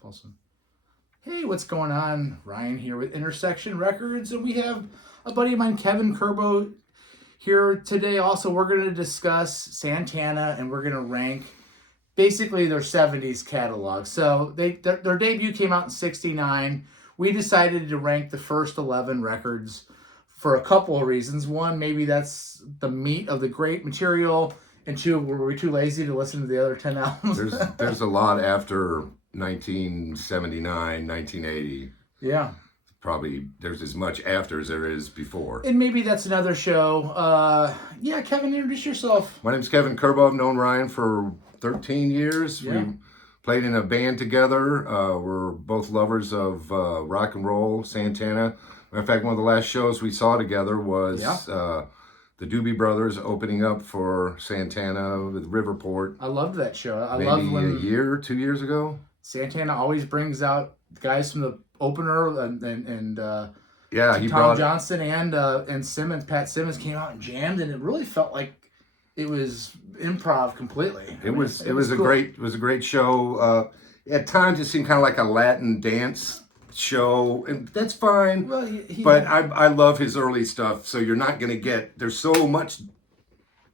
Folsom. Hey, what's going on? Ryan here with Intersection Records, and we have a buddy of mine, Kevin Curbow, here today. Also, we're going to discuss Santana, and we're going to rank basically their 70s catalog. So their debut came out in 69. We decided to rank the first 11 records for a couple of reasons. One, maybe that's the meat of the great material. And two, were we too lazy to listen to the other 10 albums? There's a lot after 1979, 1980. Yeah. Probably there's as much after as there is before. And maybe that's another show. Yeah, Kevin, introduce yourself. My name's Kevin Curbow. I've known Ryan for 13 years. Yeah. We played in a band together. We're both lovers of rock and roll, Santana. Matter of fact, one of the last shows we saw together was the Doobie Brothers opening up for Santana with Riverport. I loved that show. I maybe love when a year, 2 years ago. Santana always brings out guys from the opener and he Tom brought Johnston and Simmons. Pat Simmons came out and jammed, and it really felt like it was improv completely. It was a great show. At times it seemed kind of like a Latin dance show, and that's fine. Well, but I love his early stuff. So you're not going to get, there's so much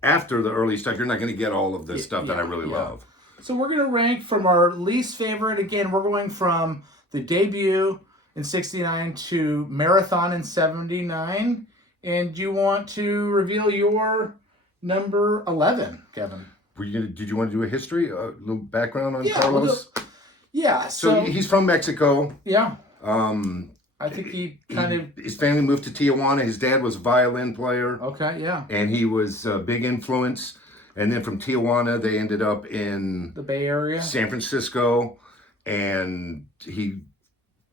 after the early stuff. You're not going to get all of the stuff that I really love. So we're going to rank from our least favorite. Again, we're going from the debut in 69 to Marathon in 79. And you want to reveal your number 11, Kevin? Did you want to do a history, a little background on Carlos? So he's from Mexico. Yeah. I think his family moved to Tijuana. His dad was a violin player. Okay, yeah. And he was a big influence. And then from Tijuana, they ended up in the Bay Area, San Francisco, and he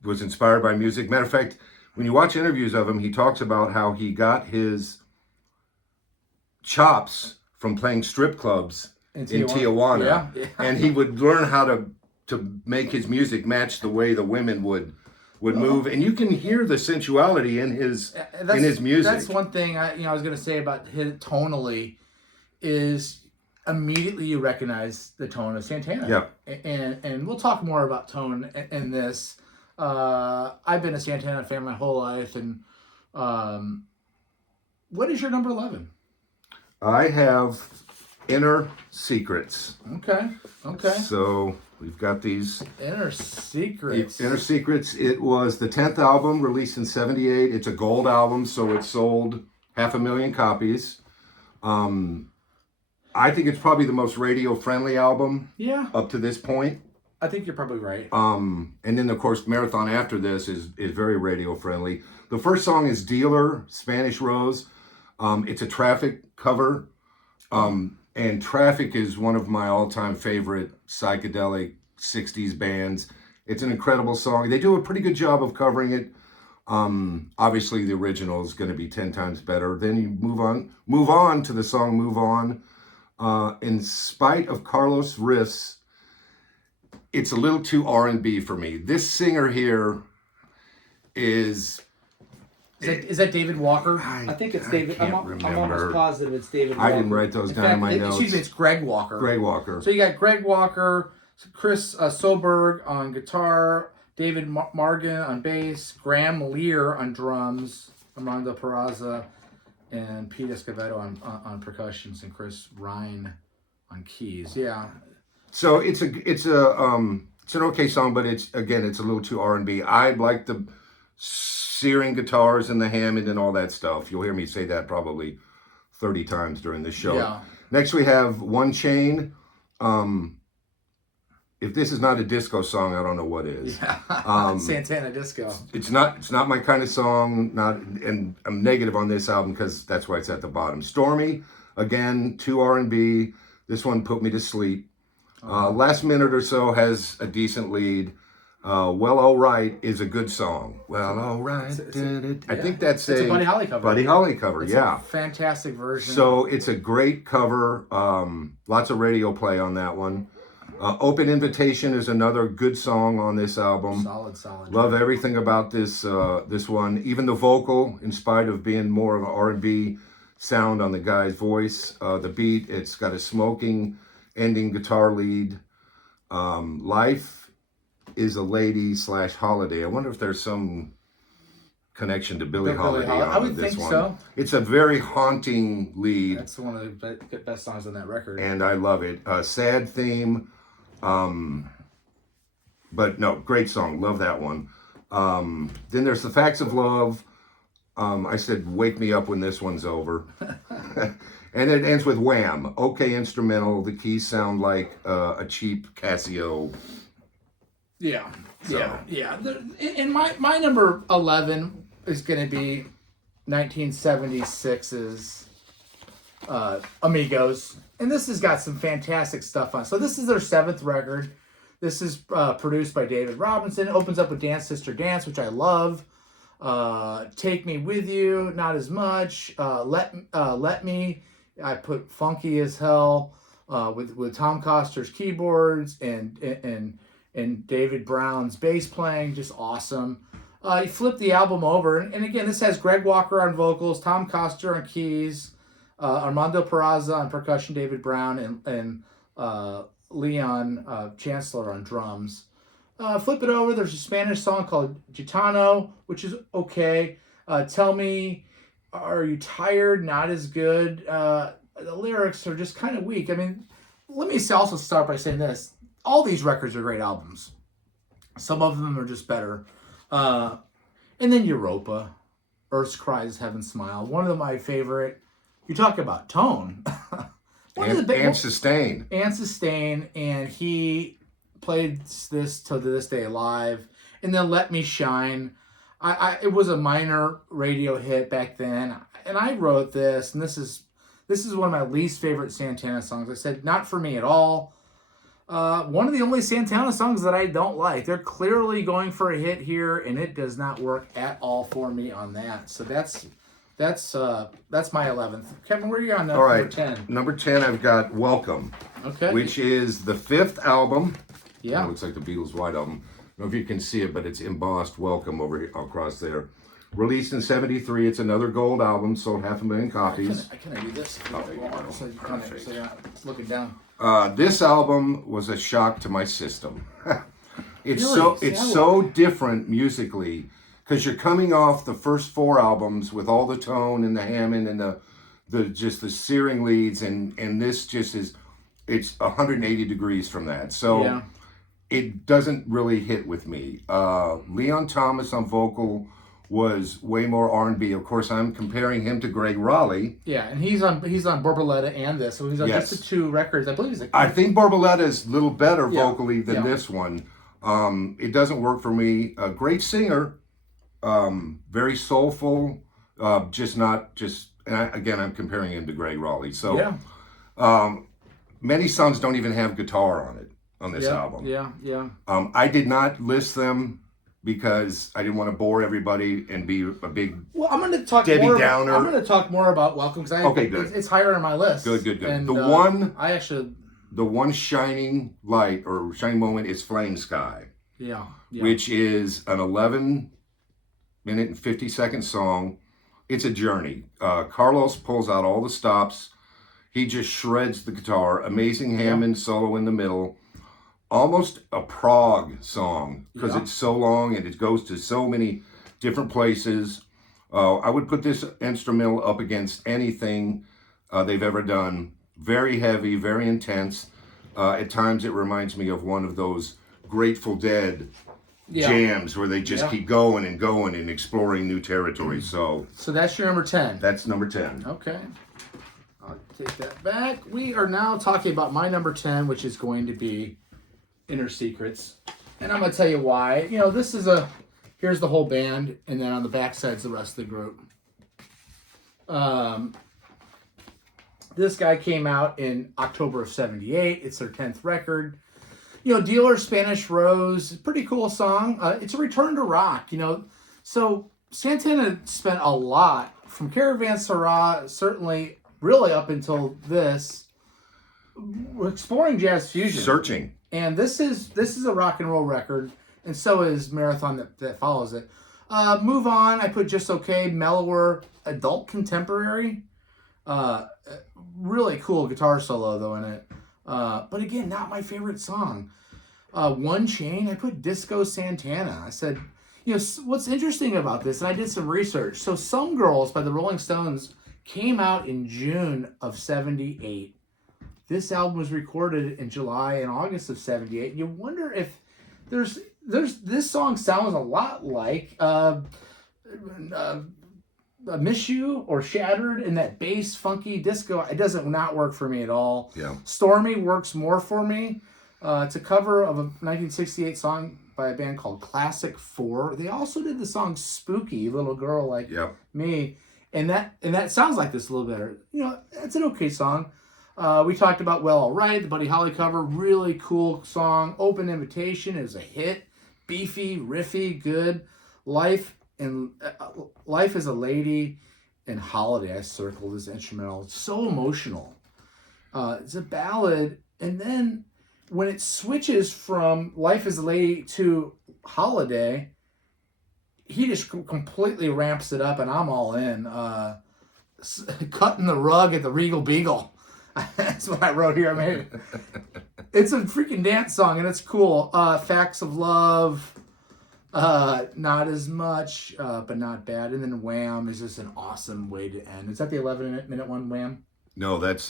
was inspired by music. Matter of fact, when you watch interviews of him, he talks about how he got his chops from playing strip clubs in Tijuana. Yeah. And he would learn how to make his music match the way the women would move, and you can hear the sensuality in his music. That's one thing I was going to say about his tonally is immediately you recognize the tone of Santana. Yeah. And we'll talk more about tone in this. I've been a Santana fan my whole life, and what is your number 11? I have Inner Secrets. Okay. So we've got these Inner Secrets. Inner Secrets. It was the 10th album released in 78. It's a gold album, so it sold 500,000 copies. I think it's probably the most radio-friendly album up to this point. I think you're probably right. And then, of course, Marathon after this is very radio-friendly. The first song is Dealer, Spanish Rose. It's a Traffic cover. And Traffic is one of my all-time favorite psychedelic 60s bands. It's an incredible song. They do a pretty good job of covering it. Obviously, the original is going to be 10 times better. Then you move on to the song Move On. In spite of Carlos' riffs, it's a little too R&B for me. This singer here is that David Walker? I think it's David. I'm almost positive it's David Walker. I didn't write those down in my notes. Excuse me, it's Greg Walker. Greg Walker. So you got Greg Walker, Chris Soberg on guitar, David Margan on bass, Graham Lear on drums, Armando Peraza, and Pete Escovedo on percussions, and Chris Ryan on keys. Yeah. So it's an okay song, but it's a little too R&B. I like the searing guitars and the Hammond and all that stuff. You'll hear me say that probably 30 times during this show. Yeah. Next we have One Chain. If this is not a disco song, I don't know what is. Yeah. Santana Disco. It's not my kind of song. And I'm negative on this album because that's why it's at the bottom. Stormy, again, too R&B. This one put me to sleep. Last Minute or So has a decent lead. Well, All Right is a good song. Well, All Right. I think that's a Buddy Holly cover. Buddy Holly cover, it's a fantastic version. So it's a great cover. Lots of radio play on that one. Open Invitation is another good song on this album. Solid. Love everything about this one. Even the vocal, in spite of being more of an R&B sound on the guy's voice. The beat, it's got a smoking ending guitar lead. Life is a lady / Holiday. I wonder if there's some connection to Billie Holiday I on would this think one. so. It's a very haunting lead. That's one of the best songs on that record. And I love it. Sad theme. But no, great song. Love that one. Then there's The Facts of Love. I said, wake me up when this one's over. And it ends with Wham. Okay, instrumental. The keys sound like a cheap Casio. Yeah. So. Yeah. And my number 11 is going to be 1976's Amigos. And this has got some fantastic stuff on it. So this is their 7th record. This is produced by David Robinson. It opens up with Dance Sister Dance, which I love. Take Me With You, not as much. Let Me, I put funky as hell with Tom Coster's keyboards and David Brown's bass playing, just awesome. You flip the album over, and again, this has Greg Walker on vocals, Tom Coster on keys, Armando Peraza on percussion, David Brown, and Leon Chancellor on drums. Flip it over, there's a Spanish song called Gitano, which is okay. Tell Me, Are You Tired? Not as good. The lyrics are just kind of weak. I mean, let me also start by saying this. All these records are great albums. Some of them are just better. And then Europa, Earth's Cries, Heaven Smile. One of my favorite. You talk about tone. And Sustain. And Sustain. And he played this to this day live. And then Let Me Shine. It was a minor radio hit back then. And I wrote this, and this is one of my least favorite Santana songs. I said, not for me at all. One of the only Santana songs that I don't like. They're clearly going for a hit here, and it does not work at all for me on that. So that's my 11th. Kevin, where are you on number 10? Number 10, I've got Welcome. Okay. Which is the 5th album. Yeah. It looks like the Beatles' White Album. I don't know if you can see it, but it's embossed Welcome over here, across there. Released in 73. It's another gold album, sold 500,000 copies. Can I do this? Oh, there you go. So you're not looking down. This album was a shock to my system. It's Really? so different musically because you're coming off the first 4 albums with all the tone and the Hammond and the searing leads, and this just is, it's 180 degrees from that. So Yeah. it doesn't really hit with me. Leon Thomas on vocal was way more R&B. Of course, I'm comparing him to Greg Raleigh. Yeah, and he's on Borboletta and this, so he's on Yes. just the 2 records. I believe he's like. I think Borboletta is a little better Yeah. vocally than Yeah. this one. It doesn't work for me. A great singer, very soulful, again, I'm comparing him to Greg Raleigh. So Yeah. many songs don't even have guitar on this album. Yeah. I did not list them because I didn't want to bore everybody and be a big Well, I'm going to talk Debbie more. Downer. I'm going to talk more about Welcome because Okay, good. It's higher on my list. Good. And, The one shining light or shining moment is Flame Sky, yeah. which is an 11-minute and 50-second song. It's a journey. Carlos pulls out all the stops. He just shreds the guitar. Amazing Hammond solo in the middle. Almost a prog song because it's so long and it goes to so many different places. I would put this instrumental up against anything they've ever done. Very heavy, very intense. At times it reminds me of one of those Grateful Dead jams where they just keep going and exploring new territory. So that's your number 10. That's number 10. Okay. I'll take that back. We are now talking about my number 10, which is going to be Inner Secrets. And I'm going to tell you why. You know, here's the whole band, and then on the back side's the rest of the group. This guy came out in October of 78. It's their 10th record. You know, Dealer, Spanish Rose, pretty cool song. It's a return to rock, you know. So Santana spent a lot, from Caravanserai, certainly really up until this, exploring jazz fusion. Searching. And this is a rock and roll record, and so is Marathon that follows it. Move On, I put Just Okay, mellower, adult contemporary. Really cool guitar solo though in it. But again, not my favorite song. One Chain, I put Disco Santana. I said, what's interesting about this, and I did some research. So Some Girls by the Rolling Stones came out in June of 78. This album was recorded in July and August of 78. You wonder if there's this song sounds a lot like Miss You or Shattered, and that bass funky disco. It doesn't not work for me at all. Yeah. Stormy works more for me. It's a cover of a 1968 song by a band called Classic 4. They also did the song Spooky, Little Girl Like Me. And that sounds like this a little better. It's an okay song. We talked about Well Alright, the Buddy Holly cover, really cool song. Open Invitation is a hit. Beefy, riffy, good. Life is a Lady and Holiday, I circled as instrumental. It's so emotional. It's a ballad, and then when it switches from Life is a Lady to Holiday, he just completely ramps it up, and I'm all in. Cutting the Rug at the Regal Beagle. That's what I wrote here. I mean, it's a freaking dance song, and it's cool. Facts of Love, not as much, but not bad. And then Wham is just an awesome way to end. Is that the 11-minute one, Wham? No, that's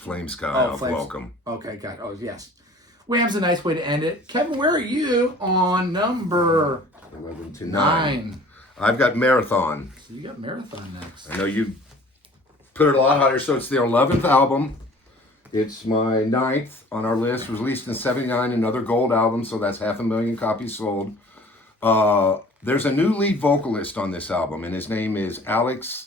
Flame Sky of Welcome. Okay, got it. Oh, yes. Wham's a nice way to end it. Kevin, where are you on number 11 to 9? I've got Marathon. So you got Marathon next. I know you put it a lot higher, so it's their 11th album. It's my 9th on our list. Released in 79, another gold album, so that's 500,000 copies sold. There's a new lead vocalist on this album, and his name is Alex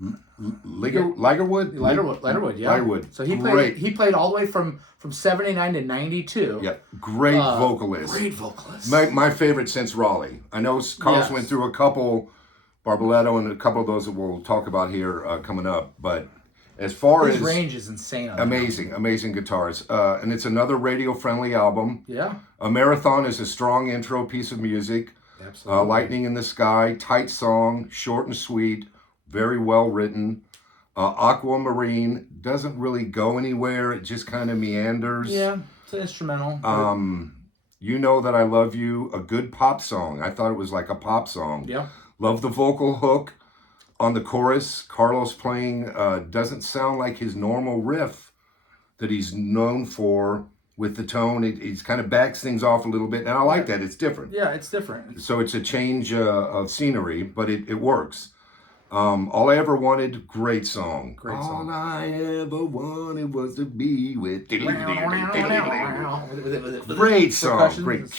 Ligerwood. Ligerwood, yeah. Ligerwood. So he played all the way from 79 to 92. Yeah, great vocalist. Great vocalist. My favorite since Raleigh. I know Carlos went through a couple, Borboletta and a couple of those that we'll talk about here coming up, but as far his as range is insane. Amazing guitars. And it's another radio-friendly album. Yeah. A Marathon is a strong intro piece of music. Absolutely. Lightning in the Sky, tight song, short and sweet, very well written. Aquamarine doesn't really go anywhere. It just kind of meanders. Yeah, it's an instrumental. You Know That I Love You, a good pop song. I thought it was like a pop song. Yeah. Love the vocal hook on the chorus. Carlos playing doesn't sound like his normal riff that he's known for with the tone. He's kind of backs things off a little bit, and I like that. It's different. Yeah, it's different. So it's a change of scenery, but it works. All I Ever Wanted, great song. Great song. All I ever wanted was to be with. Great song. Great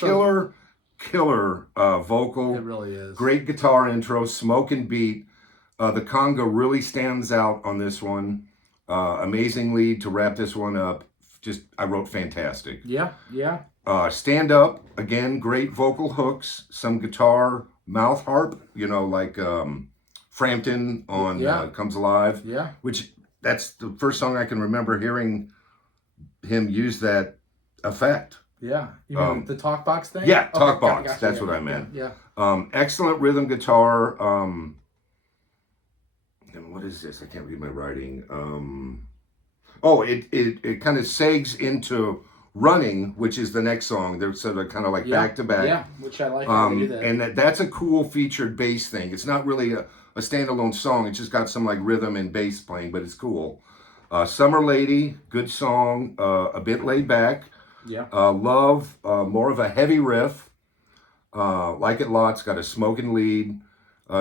killer vocal. It really is. Great guitar intro, smoking beat. The conga really stands out on this one. Amazing lead to wrap this one up. I wrote fantastic. Yeah. Stand Up, again, great vocal hooks, some guitar, mouth harp, like Frampton on Comes Alive. Yeah. Which, that's the first song I can remember hearing him use that effect. Yeah. You mean the talk box thing? Yeah, talk box. Gotcha. That's what I meant. Yeah. Excellent rhythm guitar. And what is this? I can't read my writing. It kind of segs into Running, which is the next song. They're sort of kind of like back to back. Yeah, which I like how they do that. And that's a cool featured bass thing. It's not really a standalone song. It's just got some like rhythm and bass playing, but it's cool. Summer Lady, good song. A bit laid back. Yeah. Love, more of a heavy riff. Like It Lots, got a smoking lead.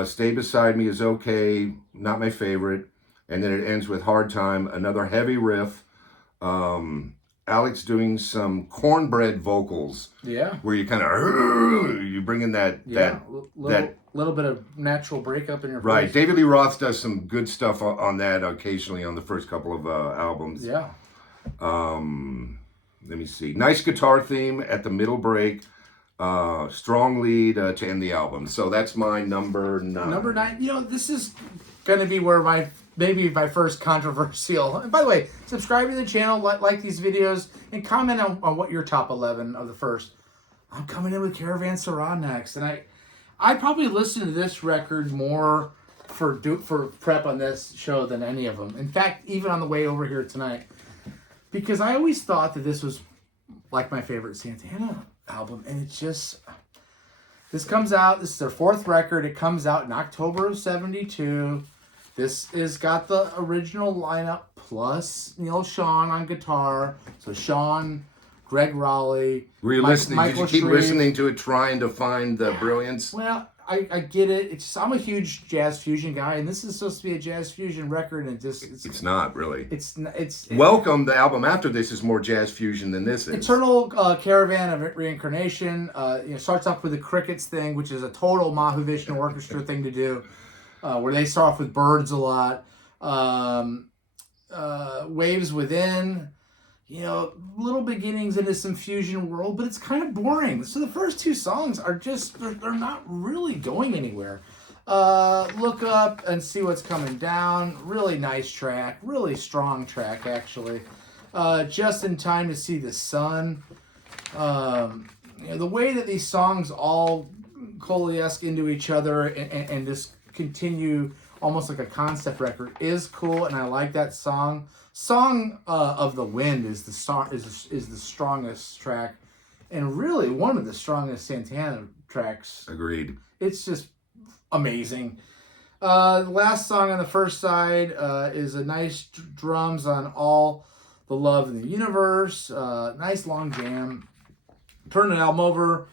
Stay Beside Me is okay, not my favorite. And then it ends with Hard Time, another heavy riff. Alex doing some cornbread vocals. Yeah. Where you kind of, you bring in that little bit of natural breakup in your voice. Right. David Lee Roth does some good stuff on that occasionally on the first couple of albums. Yeah. Let me see. Nice guitar theme at the middle break. Strong lead to end the album. So that's my number 9. Number 9. This is going to be where maybe my first controversial. And by the way, subscribe to the channel, like these videos, and comment on what your top 11 of the first. I'm coming in with Caravanserai next, and I probably listen to this record more for prep on this show than any of them. In fact, even on the way over here tonight, because I always thought that this was like my favorite Santana album, and it's just... This comes out, this is their fourth record. It comes out in October of 72. This is got the original lineup plus Neil Sean on guitar. So Sean, Greg Raleigh, Were you listening? Did you keep Shreve. listening to it, trying to find the brilliance? Well, I get it. It's just, I'm a huge jazz fusion guy, and this is supposed to be a jazz fusion record, and It's not really. It's Welcome, the album after this is more jazz fusion than this is. Eternal Caravan of Reincarnation. Starts off with the Crickets thing, which is a total Mahavishnu Orchestra thing to do, where they start off with birds a lot. Waves Within. Little beginnings into some fusion world, but it's kind of boring. So the first two songs are just, they're not really going anywhere. Look Up and See What's Coming Down. Really nice track. Really strong track, actually. Just in Time to See the Sun. The way that these songs all coalesce into each other and just continue almost like a concept record is cool, and I like that song. Song of the Wind is the strongest track, and really one of the strongest Santana tracks. Agreed. It's just amazing. The last song on the first side is a nice drums on All the Love in the Universe. Nice long jam. Turn the album over.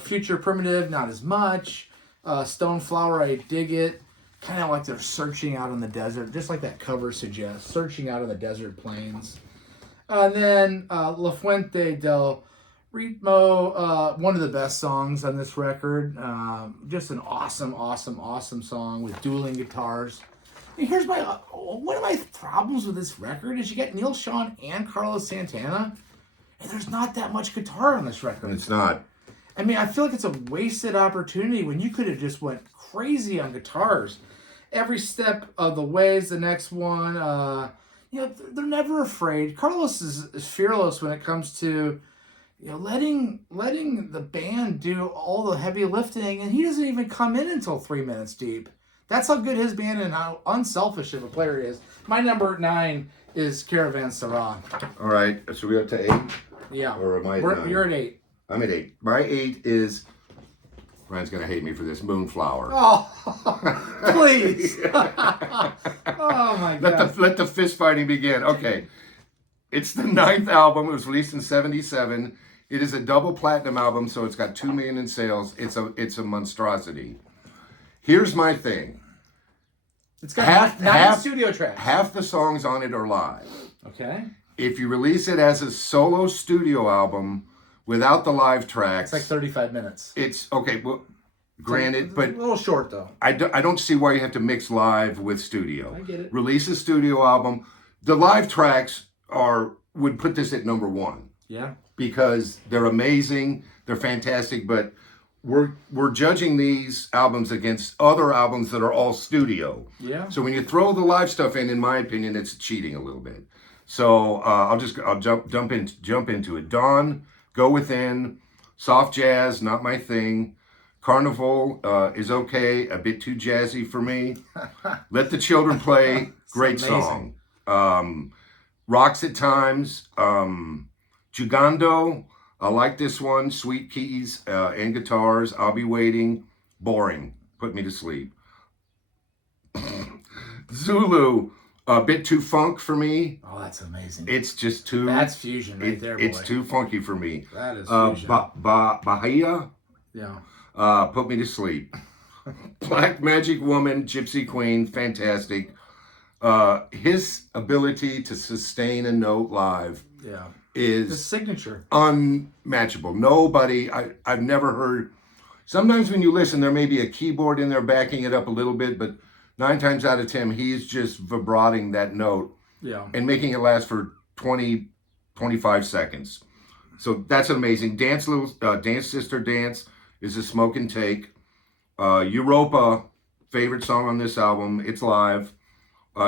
Future Primitive, not as much. Stoneflower, I dig it. Kind of like they're searching out in the desert, just like that cover suggests, searching out in the desert plains. And then La Fuente del Ritmo, one of the best songs on this record. Just an awesome, awesome, awesome song with dueling guitars. And here's one of my problems with this record is you get Neil Sean and Carlos Santana, and there's not that much guitar on this record. It's not. I mean, I feel like it's a wasted opportunity when you could have just went crazy on guitars. Every Step of the Way is the next one. They're never afraid. Carlos is fearless when it comes to letting the band do all the heavy lifting, and he doesn't even come in until 3 minutes deep. That's how good his band and how unselfish of a player he is. My number 9 is Caravanserai. All right, so we up to 8? Yeah. Or am I at 9? You're at 8. I'm at 8. My 8 is... Ryan's going to hate me for this. Moonflower. Oh, please. Oh, my God. Let the fist fighting begin. Okay. It's the 9th album. It was released in 77. It is a double platinum album, so it's got 2 million in sales. It's a monstrosity. Here's my thing. It's got nine studio tracks. Half the songs on it are live. Okay. If you release it as a solo studio album without the live tracks, it's like 35 minutes. It's okay. Well, granted, but a little short though. I don't see why you have to mix live with studio. I get it. Release a studio album. The live tracks would put this at number 1. Yeah. Because they're amazing, they're fantastic, but we're judging these albums against other albums that are all studio. Yeah. So when you throw the live stuff in my opinion, it's cheating a little bit. So I'll jump into it. Dawn, Go Within, soft jazz, not my thing. Carnival is okay, a bit too jazzy for me. Let the Children Play, great song. Rocks at Times. Jugando, I like this one. Sweet keys and guitars. I'll Be Waiting. Boring. Put me to sleep. Zulu, a bit too funk for me. Oh, that's amazing. It's just too... That's fusion right there, boy. It's too funky for me. That is fusion. Bahia. Yeah. Put me to sleep. Black Magic Woman, Gypsy Queen, fantastic. His ability to sustain a note live is the signature, unmatchable. Nobody, I've never heard. Sometimes when you listen, there may be a keyboard in there backing it up a little bit, but 9 times out of 10, he's just vibrating that note and making it last for 20, 25 seconds. So that's amazing. Dance Sister Dance is a smoke and take. Europa, favorite song on this album. It's live.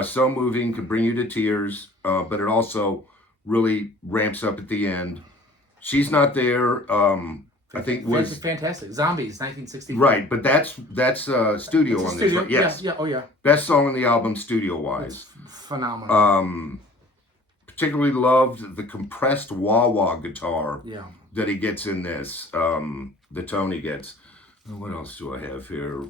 So moving, could bring you to tears, but it also really ramps up at the end. She's Not There. I think was fantastic. Zombies, 1960. Right, but that's studio on this. Right? Yes. Yeah. Oh yeah. Best song on the album, studio wise. Phenomenal. Particularly loved the compressed wah-wah guitar. Yeah. that he gets in this. The tone he gets. What else do I have here?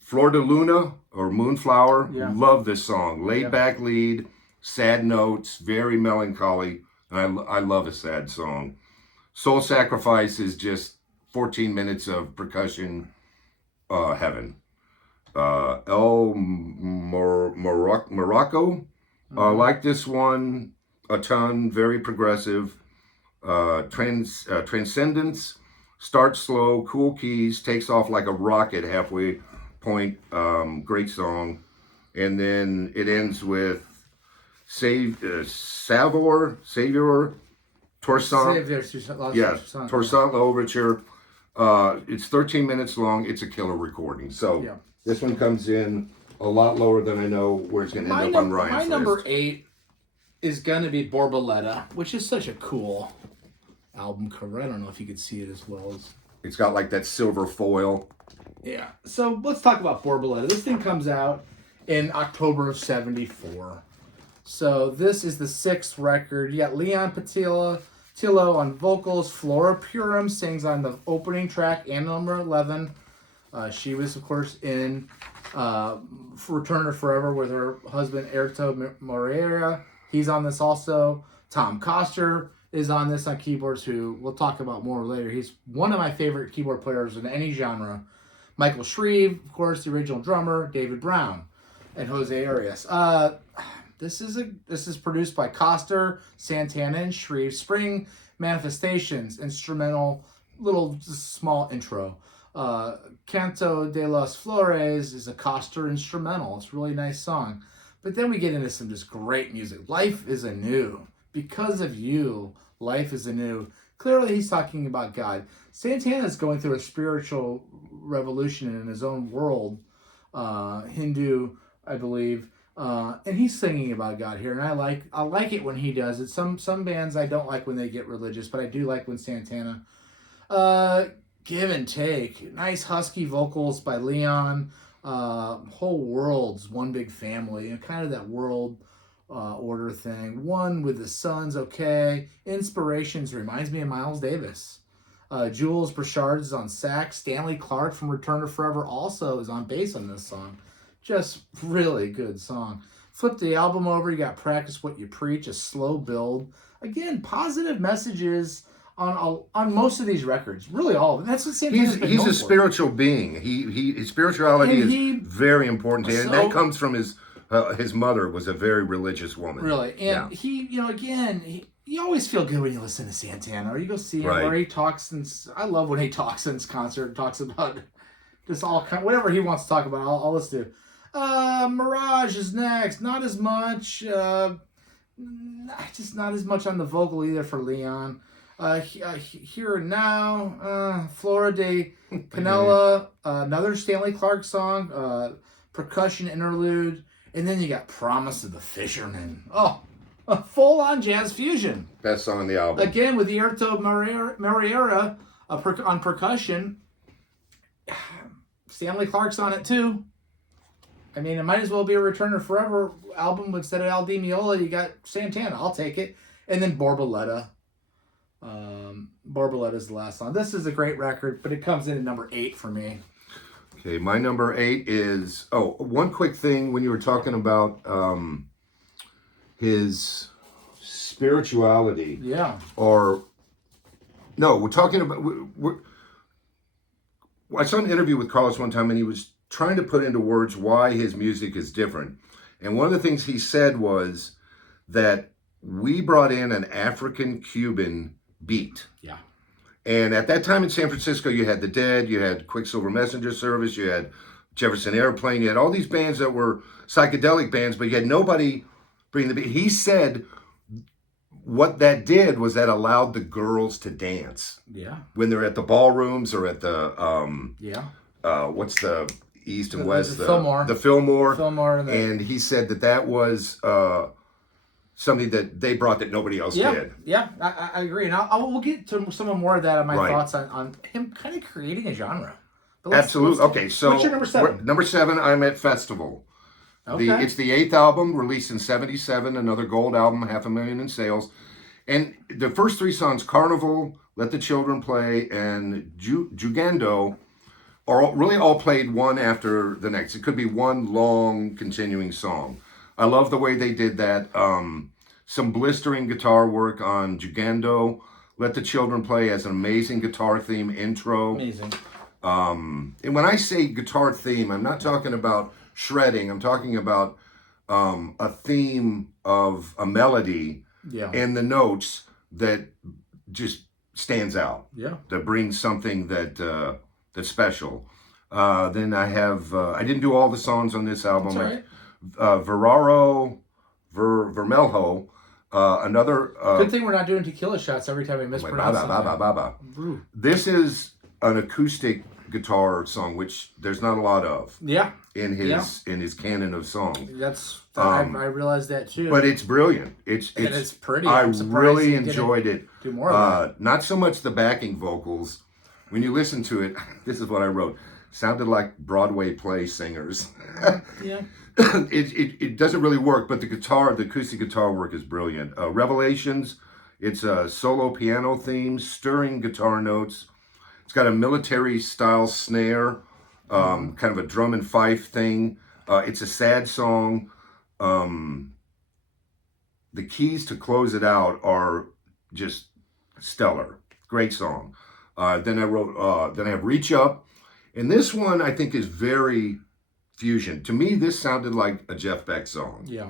Flor de Luna or Moonflower. Yeah. Love this song. Laid back lead, sad notes, very melancholy. And I love a sad song. Soul Sacrifice is just 14 minutes of percussion heaven. Morocco. Like this one a ton. Very progressive. Transcendence. Starts slow, cool keys, takes off like a rocket halfway point. Great song. And then it ends with Savior Torsant. Yeah, Torsant Overture. It's 13 minutes long. It's a killer recording. So this one comes in a lot lower than I know where it's going to end up on Ryan's list. My number 8 is going to be Borboletta, which is such a cool album cover. I don't know if you could see it as well as... It's got like that silver foil. Yeah. So let's talk about Borboletta. This thing comes out in October of 74. So this is the 6th record. You got Leon Patillo on vocals. Flora Purim sings on the opening track and number 11. She was, of course, in Return to Forever with her husband, Erto Moreira. He's on this also. Tom Coster is on this on keyboards, who we'll talk about more later. He's one of my favorite keyboard players in any genre. Michael Shreve, of course, the original drummer. David Brown and Jose Arias. This is produced by Coster, Santana, and Shreve. Spring Manifestations, instrumental, little small intro. Canto de las Flores is a Coster instrumental. It's a really nice song. But then we get into some just great music. Life is Anew. Because of You, Life is Anew. Clearly he's talking about God. Santana's going through a spiritual revolution in his own world. Hindu, I believe. And he's singing about God here. And I like it when he does it. Some bands I don't like when they get religious, but I do like when Santana. Give and Take. Nice husky vocals by Leon. Whole world's one big family. And kind of that world order thing. One with the Suns, okay. Inspirations reminds me of Miles Davis. Jules Burchard is on sax. Stanley Clark from Return to Forever also is on bass on this song. Just really good song. Flip the album over, you got Practice What You Preach, a slow build. Again, positive messages on most of these records. Really all of them. That's what Santana's been known for. He's a spiritual being. His spirituality is very important to him. And that comes from his mother was a very religious woman. Really. And he, you always feel good when you listen to Santana, or you go see him where he talks, and I love when he talks in his concert, talks about just all kind, whatever he wants to talk about, I'll listen to. Mirage is next. Not as much, just not as much on the vocal either for Leon. Here and Now, Flora de Canela, another Stanley Clark song, percussion interlude. And then you got Promise of the Fisherman. Oh, a full-on jazz fusion. Best song on the album. Again, with the Erto Moreira on percussion. Stanley Clark's on it, too. I mean, it might as well be a Return to Forever album. Instead of Al Di Meola, you got Santana. I'll take it. And then Borboletta. Borboletta is the last song. This is a great record, but it comes in at number 8 for me. Okay, my number 8 is... Oh, one quick thing when you were talking about his spirituality. Yeah. Or... No, we're talking about... I saw an interview with Carlos one time, and he was trying to put into words why his music is different. And one of the things he said was that we brought in an African-Cuban beat. Yeah. And at that time in San Francisco, you had The Dead, you had Quicksilver Messenger Service, you had Jefferson Airplane, you had all these bands that were psychedelic bands, but you had nobody bring the beat. He said what that did was that allowed the girls to dance. Yeah. When they're at the ballrooms or at the, what's the East and West? The Fillmore. The Fillmore. Fillmore. And he said that was... something that they brought that nobody else did. Yeah, I agree. And we'll get to some more of that on my thoughts on him kind of creating a genre. Absolutely. Okay, so what's your number 7? Number 7, I'm at Festival. Okay. It's the 8th album, released in 77, another gold album, 500,000 in sales. And the first three songs, Carnival, Let the Children Play, and Jugando, are really all played one after the next. It could be one long continuing song. I love the way they did that. Some blistering guitar work on Jugando. Let the Children Play as an amazing guitar theme intro. Amazing. And when I say guitar theme, I'm not talking about shredding. I'm talking about a theme of a melody and the notes that just stands out. Yeah. That brings something that's special. Then I have, I didn't do all the songs on this album. That's right. Veraro, Vermelho, another... Good thing we're not doing tequila shots every time we mispronounce something. This is an acoustic guitar song, which there's not a lot of. Yeah. In his canon of songs. I realized that too. But it's brilliant. It's pretty. I really enjoyed it. Do more of it. Not so much the backing vocals. When you listen to it, this is what I wrote. Sounded like Broadway play singers. Yeah. It doesn't really work, but the acoustic guitar work is brilliant. Revelations, it's a solo piano theme, stirring guitar notes. It's got a military style snare, kind of a drum and fife thing. It's a sad song. The keys to close it out are just stellar. Great song. Then I have Reach Up. And this one I think is very fusion. To me, this sounded like a Jeff Beck song. Yeah.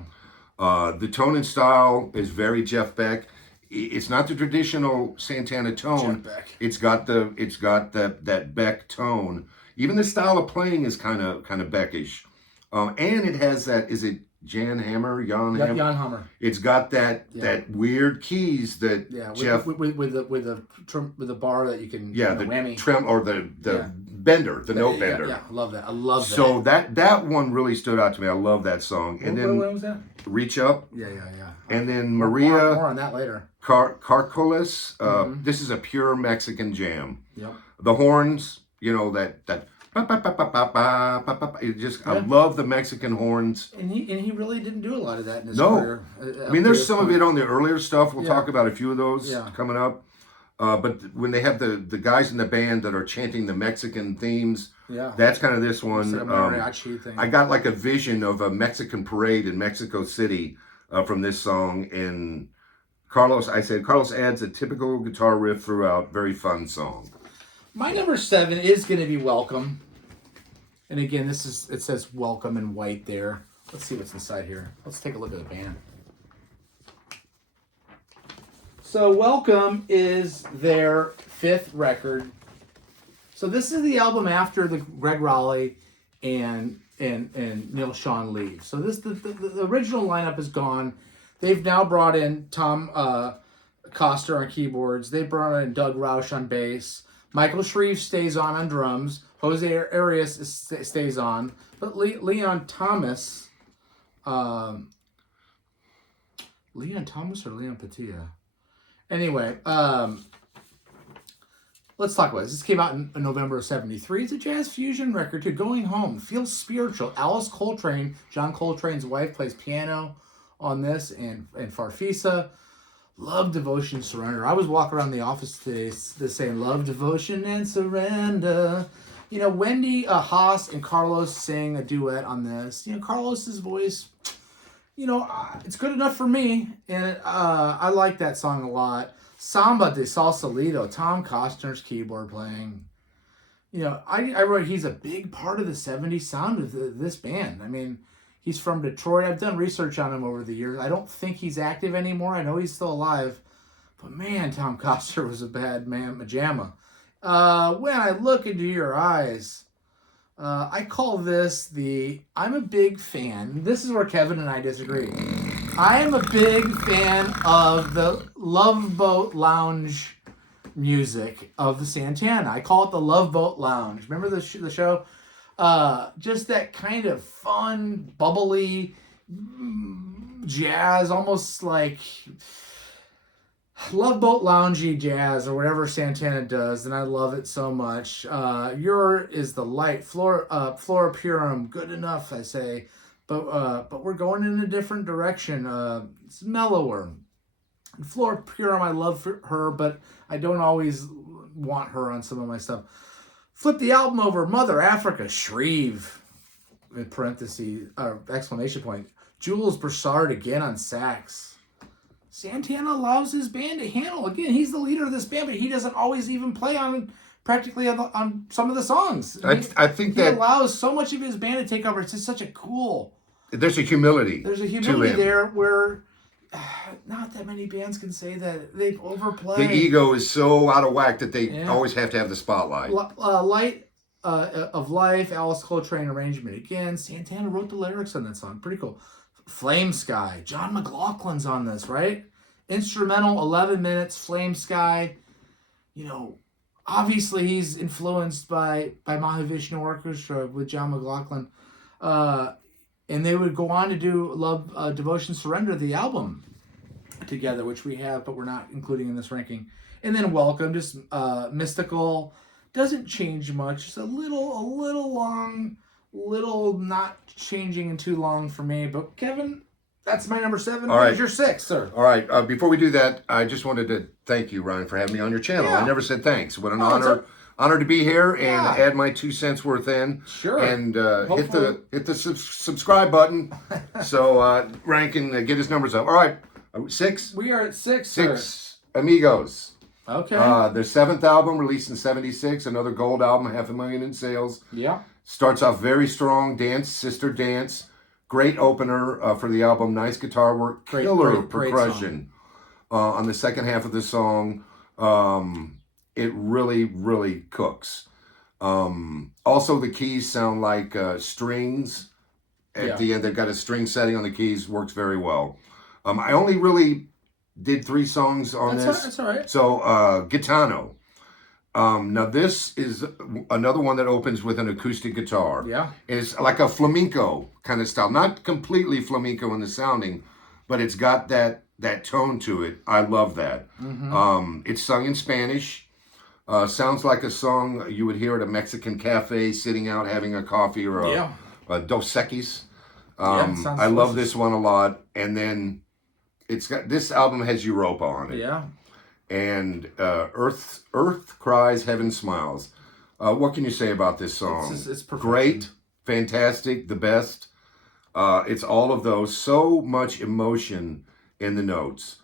The tone and style is very Jeff Beck. It's not the traditional Santana tone. Jeff Beck. It's got that Beck tone. Even the style of playing is kind of Beckish. And it has that, is it Jan Hammer? Jan Hammer? It's got that weird keys that Jeff... With the bar that you can... Yeah, the whammy. Trem, or the bender, the note bender. Yeah, I love that. I love that. So that one really stood out to me. I love that song. And then what was that? Reach Up. Yeah. And then Maria... More on that later. Carcolis. This is a pure Mexican jam. Yep. The horns, that it just I love the Mexican horns. And he really didn't do a lot of that in his career. I mean, there's some of it on the earlier stuff. We'll talk about a few of those coming up. But when they have the guys in the band that are chanting the Mexican themes, that's kind of this one. I got like a vision of a Mexican parade in Mexico City from this song. And Carlos adds a typical guitar riff throughout. Very fun song. My number 7 is going to be Welcome. And again, it says Welcome in white there. Let's see what's inside here. Let's take a look at the band. So Welcome is their 5th record. So this is the album after the Greg Raleigh and Neil Sean leave. So the original lineup is gone. They've now brought in Tom Coster on keyboards. They brought in Doug Rausch on bass. Michael Shreve stays on drums. Jose Arias stays on. But Leon Thomas or Leon Patilla? Anyway, let's talk about this. This came out in November of 73. It's a jazz fusion record too. Going Home. Feels spiritual. Alice Coltrane, John Coltrane's wife, plays piano on this, and Farfisa. Love, Devotion, Surrender. I was walking around the office today saying Love, Devotion, and Surrender. Wendy Haas and Carlos sang a duet on this. Carlos's voice, it's good enough for me. And I like that song a lot. Samba de Sausalito, Tom Costner's keyboard playing. I wrote he's a big part of the 70s sound of this band. I mean, he's from Detroit. I've done research on him over the years. I don't think he's active anymore. I know he's still alive. But man, Tom Costner was a bad man, majama. When I look into your eyes, I call this I'm a big fan. This is where Kevin and I disagree. I am a big fan of the Love Boat Lounge music of the Santana. I call it the Love Boat Lounge. Remember the show? Just that kind of fun, bubbly jazz, almost like Love Boat Loungy jazz or whatever Santana does, and I love it so much. Your is the light, Flora Purum, good enough, I say, but we're going in a different direction. It's mellower. Flora Purim, I love for her, but I don't always want her on some of my stuff. Flip the album over. Mother Africa, Shreve, in parentheses, exclamation point. Jules Broussard again on sax. Santana allows his band to handle. Again, he's the leader of this band, but he doesn't always even play on practically on some of the songs. I think he that allows so much of his band to take over. It's just such a cool. there's a humility. There's a humility there where not that many bands can say that. They've overplayed. The ego is so out of whack that they always have to have the spotlight. Light of Life, Alice Coltrane arrangement. Again, Santana wrote the lyrics on that song. Pretty cool. Flame Sky. John McLaughlin's on this, right? Instrumental, 11 minutes, Flame Sky. You know, obviously he's influenced by Mahavishnu Orchestra with John McLaughlin. And they would go on to do Love, Devotion, Surrender, the album together, which we have, but we're not including in this ranking. And then Welcome, just mystical. Doesn't change much. Just a little long, little not changing and too long for me. But Kevin, that's my number 7. All right. Where's your 6, sir? All right. Before we do that, I just wanted to thank you, Ryan, for having me on your channel. Yeah. I never said thanks. What an honor to be here and add my 2 cents worth in. Sure. And hit the subscribe button so Ryan can get his numbers up. All right. 6? We are at 6, 6. sir. Amigos. Okay. Their 7th album, released in '76, another gold album, 500,000 in sales. Yeah. Starts off very strong, Dance, Sister Dance. Great opener for the album, nice guitar work, killer percussion on the second half of the song. It really, really cooks. Also, the keys sound like strings. At the end, they've got a string setting on the keys, works very well. I only really did 3 songs on this. That's all right. So, Gitano. Now, this is another one that opens with an acoustic guitar. Yeah. It's like a flamenco kind of style. Not completely flamenco in the sounding, but it's got that tone to it. I love that. Mm-hmm. It's sung in Spanish. Sounds like a song you would hear at a Mexican cafe sitting out having a coffee or a Dos Equis. I love this one a lot. And then this album has Europa on it. Yeah. And Earth Cries, Heaven Smiles. What can you say about this song? It's perfection. Great, fantastic, the best. It's all of those. So much emotion in the notes.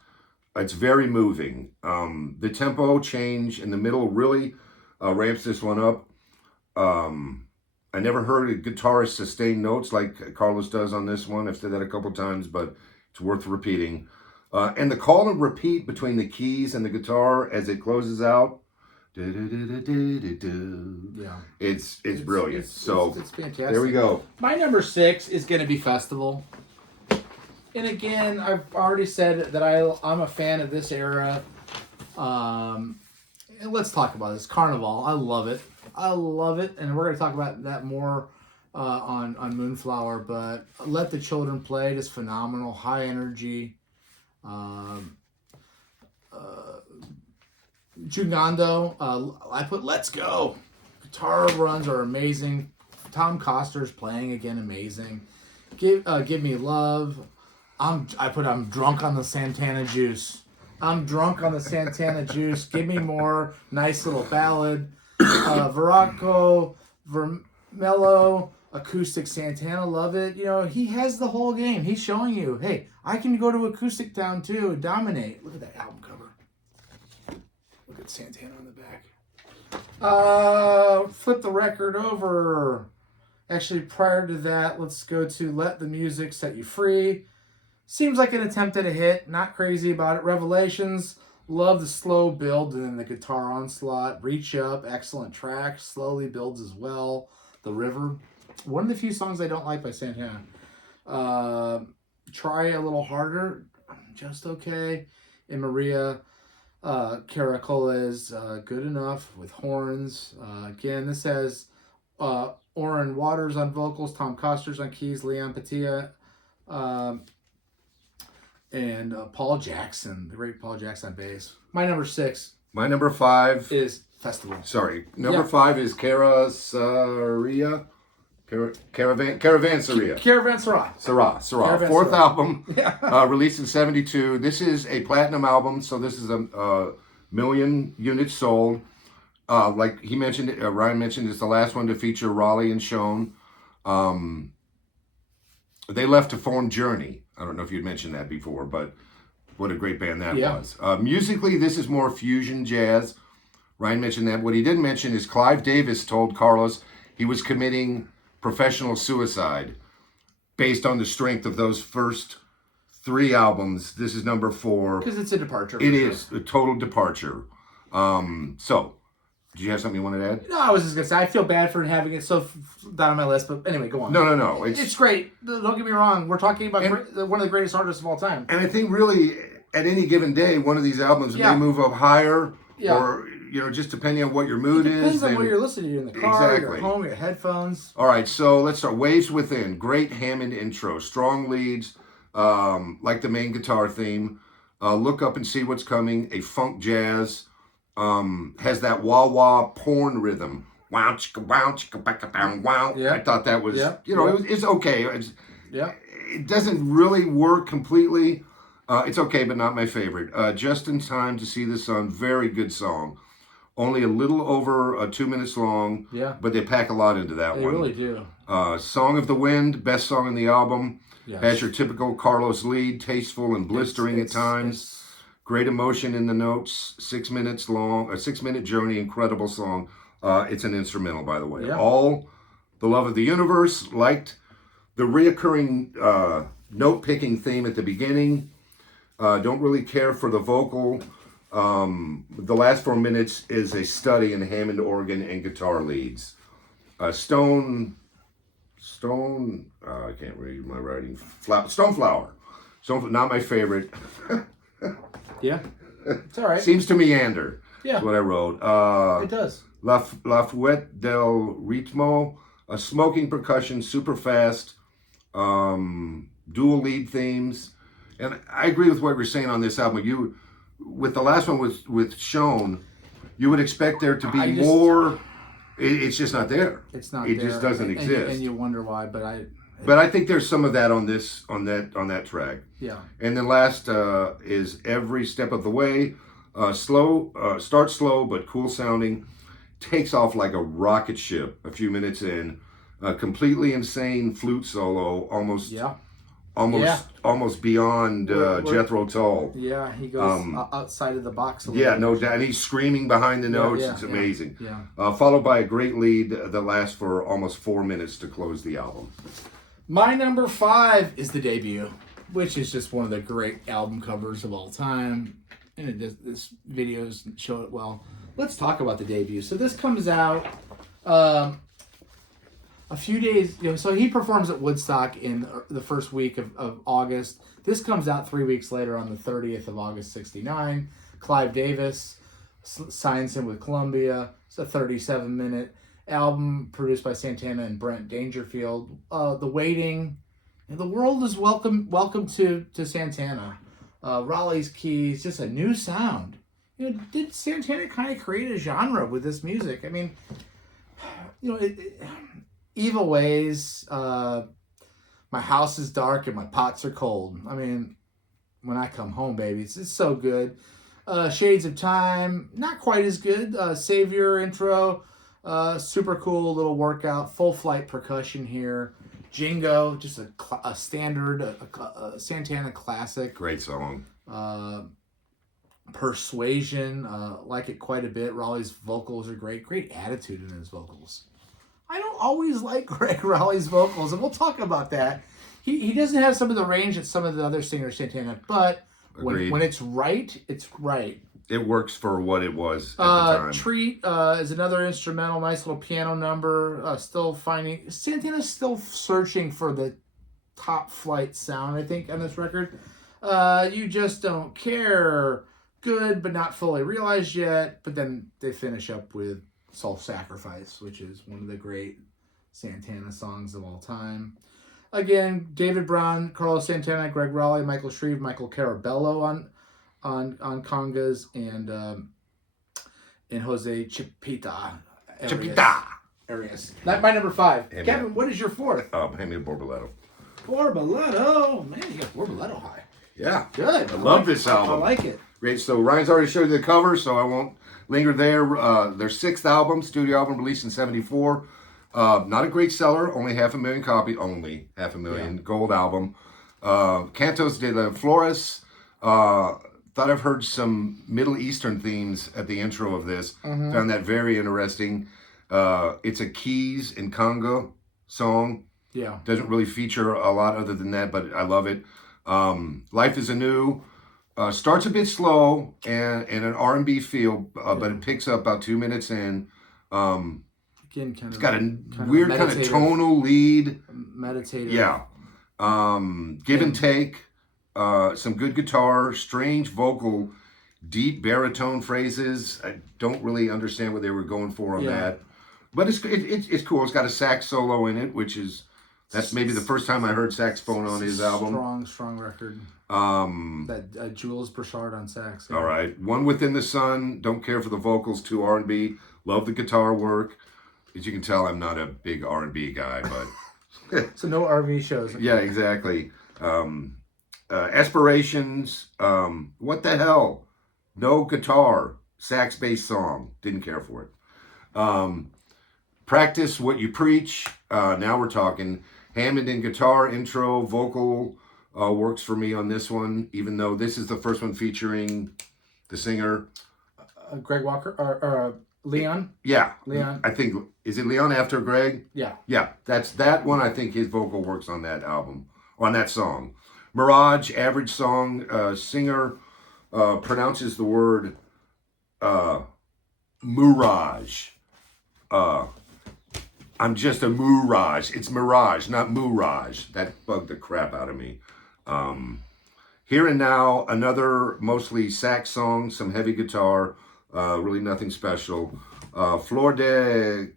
It's very moving. The tempo change in the middle really ramps this one up. I never heard a guitarist sustain notes like Carlos does on this one. I've said that a couple times, but it's worth repeating. And the call and repeat between the keys and the guitar as it closes out. Yeah. It's brilliant. It's fantastic. There we go. My number 6 is going to be Festival. And again, I've already said that I'm a fan of this era. And let's talk about this. Carnival. I love it. And we're going to talk about that more on Moonflower. But Let the Children Play is phenomenal. High energy. Jugando, I put Let's Go. Guitar runs are amazing. Tom Coster's playing again, amazing. Give Me Love. I'm drunk on the Santana juice. I'm drunk on the Santana juice. Give me more. Nice little ballad. Veracco, Vermello, acoustic Santana, love it. You know, he has the whole game. He's showing you, hey, I can go to acoustic town too and dominate. Look at that album cover. Look at Santana on the back. Flip the record over. Actually, prior to that, let's go to Let the Music Set You Free. Seems like an attempt at a hit. Not crazy about it. Revelations. Love the slow build and then the guitar onslaught. Reach Up. Excellent track. Slowly builds as well. The River. One of the few songs I don't like by Santana. Try a Little Harder. Just okay. And Maria Caracoles. Good enough with horns. Again, this has Oren Waters on vocals. Tom Coster's on keys. Leon Patia. And Paul Jackson, the great Paul Jackson on bass. My number 6. My number 5 is Festival. Sorry, number 5 is Caravanserai. Caravanserai. Caravanserai. Syrah. Fourth album, released in '72. This is a platinum album, so this is a million units sold. Like he mentioned, Ryan mentioned, it's the last one to feature Raleigh and Schoen. They left to form Journey. I don't know if you'd mentioned that before, but what a great band that was. Musically, this is more fusion jazz. Ryan mentioned that. What he didn't mention is Clive Davis told Carlos he was committing professional suicide based on the strength of those first 3 albums. This is number 4. Because it's a departure. It is a total departure. So, do you have something you wanted to add? No, I was just going to say, I feel bad for having it so down on my list, but anyway, go on. No. It's great. Don't get me wrong. We're talking about one of the greatest artists of all time. And I think really, at any given day, one of these albums may move up higher or, just depending on what your mood is. Depends on what you're listening to in the car, your home, your headphones. All right, so let's start. Waves Within. Great Hammond intro. Strong leads, like the main guitar theme. Look Up and See What's Coming. A funk jazz. Has that wah-wah porn rhythm. Wow, chicka, wow, chicka, backa, down, wow. I thought that was, it's okay. It doesn't really work completely. It's okay, but not my favorite. Just in Time to See the Sun. Very good song. Only a little over 2 minutes long. But they pack a lot into that one. They really do. Song of the Wind. Best song on the album. Has your typical Carlos lead. Tasteful and blistering at times. Great emotion in the notes. 6 minutes long. A 6-minute journey. Incredible song. It's an instrumental, by the way. All the Love of the Universe. Liked the reoccurring note-picking theme at the beginning. Don't really care for the vocal. The last 4 minutes is a study in Hammond organ and guitar leads. Stone. I can't read my writing. Stoneflower. Not my favorite. It's all right. Seems to meander. That's what I wrote. It does. La Fuente del Ritmo. Smoking percussion, super fast. Dual lead themes. And I agree with what you're saying on this album. With the last one with Schoen, you would expect there to be more. It's just not there. It's not. It just doesn't exist. And you wonder why. But I think there's some of that on that track. And then last is Every Step of the Way. Starts slow but cool sounding. Takes off like a rocket ship a few minutes in. Completely insane flute solo. Almost beyond Jethro Tull. He goes outside of the box a little bit. No doubt. And he's screaming behind the notes. It's amazing. Followed by a great lead that lasts for almost 4 minutes to close the album. My number 5 is the debut, which is just one of the great album covers of all time. And this videos show it well. Let's talk about the debut. So this comes out a few days, so he performs at Woodstock in the first week of August. This comes out 3 weeks later on the 30th of August, 1969. Clive Davis signs him with Columbia. It's a 37-minute album produced by Santana and Brent Dangerfield. The Waiting. The world is welcome to Santana. Raleigh's keys, just a new sound. Did Santana kind of create a genre with this music? I mean, Evil Ways, My House is Dark and My Pots are Cold. I mean, When I Come Home, baby, it's so good. Shades of Time, not quite as good. Savior intro, super cool little workout. Full flight percussion here. Jingo, just a standard, a Santana classic. Great song. Persuasion, like it quite a bit. Raleigh's vocals are great. Great attitude in his vocals. I don't always like Greg Raleigh's vocals, and we'll talk about that. He doesn't have some of the range that some of the other singers Santana, but when it's right, it's right. It works for what it was at the time. Treat is another instrumental, nice little piano number. Santana's still searching for the top flight sound, I think, on this record. You Just Don't Care, good, but not fully realized yet. But then they finish up with Self-Sacrifice, which is one of the great Santana songs of all time. Again, David Brown, Carlos Santana, Greg Raleigh, Michael Shreve, Michael Carabello on congas, and Jose Chipita. Arias. Not my number 5. Amen. Kevin, what is your 4th? Hand me a Borboletta. Borboletta. Man, you got Borboletta high. Yeah. Good. I love this album. I like it. Great. So Ryan's already showed you the cover, so I won't linger there. Their 6th album, studio album, released in '74. Not a great seller, only 500,000 copies. Only 500,000 gold album. Cantos de las Flores. Thought I've heard some Middle Eastern themes at the intro of this. Found that very interesting. It's a keys and conga song. Yeah. Doesn't really feature a lot other than that, but I love it. Life is Anew. Starts a bit slow and an R&B feel, but it picks up about 2 minutes in. Again, It's got a weird kind of tonal lead. Meditative. Yeah. Give and take. Some good guitar, strange vocal, deep baritone phrases. I don't really understand what they were going for on that. But it's cool. It's got a sax solo in it, that's maybe the first time I heard saxophone on his album. Strong record. That Jules Broussard on sax. Yeah. All right. One Within the Sun. Don't care for the vocals. 2 R&B. Love the guitar work. As you can tell, I'm not a big R&B guy, but So no RV shows. yeah, exactly. Aspirations. What the hell? No guitar. Sax-based song. Didn't care for it. Practice What You Preach. Now we're talking. Hammond and guitar, intro, vocal works for me on this one, even though this is the first one featuring the singer. Greg Walker, or Leon? Yeah. Leon. I think, is it Leon after Greg? Yeah. Yeah, that's that one. I think his vocal works on that album, on that song. Mirage, average song. Singer pronounces the word mirage. I'm just a mirage. It's mirage, not mirage. That bugged the crap out of me. Here and Now, another mostly sax song, some heavy guitar, really nothing special. Flor de